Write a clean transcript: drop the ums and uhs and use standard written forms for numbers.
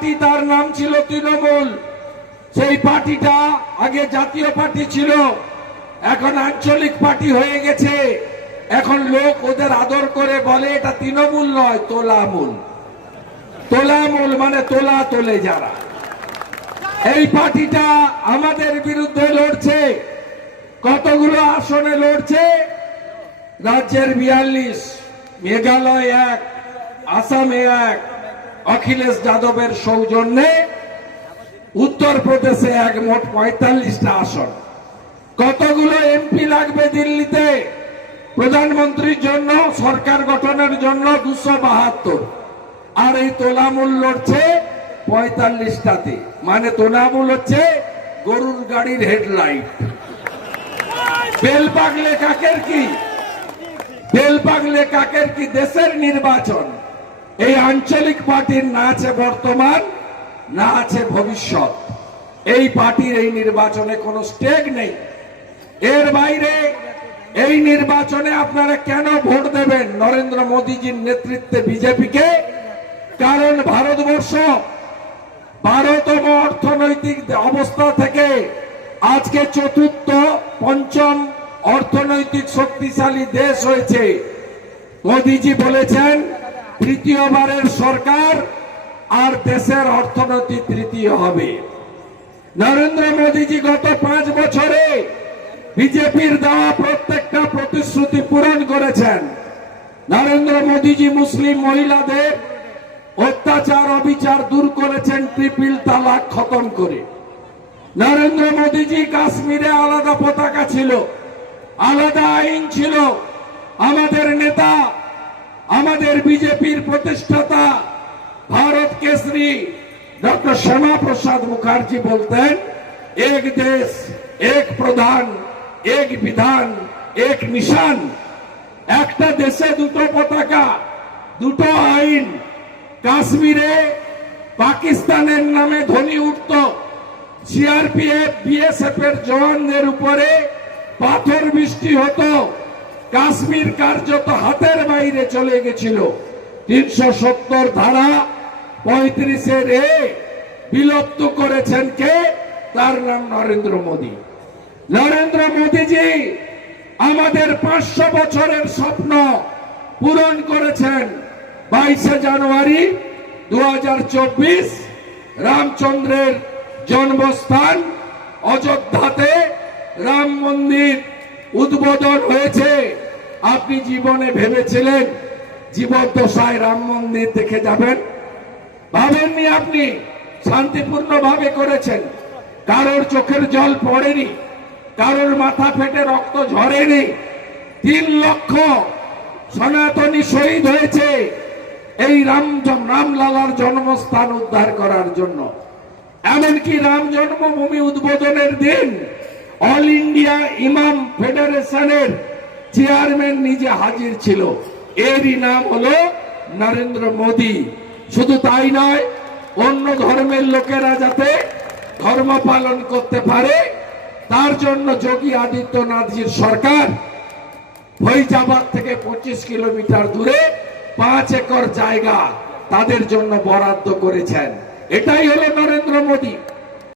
Party, তার নাম ছিল তৃণমূল। সেই পার্টিটা আগে জাতীয় পার্টি ছিল, এখন আঞ্চলিক পার্টি হয়ে গেছে। এখন লোক ওদের আদর করে বলে এটা তৃণমূল নয়, তোলামূল। তোলামূল মানে তোলা তোলে যারা। এই পার্টিটা আমাদের বিরুদ্ধে লড়ছে। কতগুলো আসনে লড়ছে? রাজ্যের 42, মেঘালয় 1, আসামে 1, অখিলেশ যাদবের সৌজন্যে উত্তরপ্রদেশে 1, মোট 45টা আসন। কতগুলো এমপি লাগবে দিল্লিতে প্রধানমন্ত্রীর জন্য, সরকার গঠনের জন্য? 272। আর এই তোলামূল লড়ছে 45টাতে। মানে তোলামূল হচ্ছে গরুর গাড়ির হেডলাইট। বেল পাগলে কাকের কি? বেল পাগলে কাকের কি? দেশের নির্বাচন। এই আঞ্চলিক পার্টির না আছে বর্তমান, না আছে ভবিষ্যৎ। এই পার্টির এই নির্বাচনে কোনো স্টেক নেই। এর বাইরে এই নির্বাচনে আপনারা কেন ভোট দেবেন নরেন্দ্র মোদীজির নেতৃত্বে বিজেপিকে? কারণ ভারতবর্ষ 12তম অর্থনৈতিক অবস্থা থেকে আজকে চতুর্থ, পঞ্চম অর্থনৈতিক শক্তিশালী দেশ হয়েছে। মোদীজি বলেছেন তৃতীয়বারের সরকার, আর দেশের অর্থনীতি তৃতীয় হবে। নরেন্দ্র মোদীজি গত 5 বছরে বিজেপির দেওয়া প্রত্যেকটা প্রতিশ্রুতি পূরণ করেছেন। নরেন্দ্র মোদীজি মুসলিম মহিলাদের অত্যাচার অবিচার দূর করেছেন ট্রিপল তালাক খতম করে। নরেন্দ্র মোদীজি কাশ্মীরে আলাদা পতাকা ছিল, আলাদা আইন ছিল। আমাদের নেতা, আমাদের বিজেপির প্রতিষ্ঠাতা ভারত কেশরী ডক্টর শ্যামা প্রসাদ মুখার্জি বলতেন, এক দেশ, এক প্রধান, এক বিধান, এক নিশান। একটা দেশে দুটো পতাকা, দুটো আইন। কাশ্মীরে পাকিস্তানের নামে ধ্বনি উঠত, সিআরপিএফ, বিএসএফ এর জওয়ানদের উপরে পাথর বৃষ্টি হতো। কাশ্মীর কার্যত হাতের বাইরে চলে গেছিল। 370 ধারা 35-এর বিলুপ্ত করেছেন কে? তার নাম নরেন্দ্র মোদী। নরেন্দ্র মোদীজি আমাদের 500 বছরের স্বপ্ন পূরণ করেছেন। 22শে জানুয়ারি 2024 রামচন্দ্রের জন্মস্থান অযোধ্যাতে রাম মন্দির উদ্বোধন হয়েছে। আপনি জীবনে ভেবেছিলেন জীবদ্দশায় রাম মন্দির দেখে যাবেন? ভাবেননি। আপনি শান্তিপূর্ণভাবে করেছেন। কারোর চোখের জল পড়েনি, কারোর মাথা ফেটে রক্ত ঝরেনি। 3 লক্ষ সনাতনী শহীদ হয়েছে এই রামলালার জন্মস্থান উদ্ধার করার জন্য। এমনকি রাম জন্মভূমি উদ্বোধনের দিন অল ইন্ডিয়া ইমাম ফেডারেশনের চেয়ারম্যান নিজে হাজির ছিল। এরই নাম হলো নরেন্দ্র মোদী। শুধু তাই নয়, অন্য ধর্মের লোকেরা যাতে ধর্ম পালন করতে পারে তার জন্য যোগী আদিত্যনাথজির সরকার ফৈজাবাদ থেকে 25 কিলোমিটার দূরে 5 একর জায়গা তাদের জন্য বরাদ্দ করেছেন। এটাই হলো নরেন্দ্র মোদী।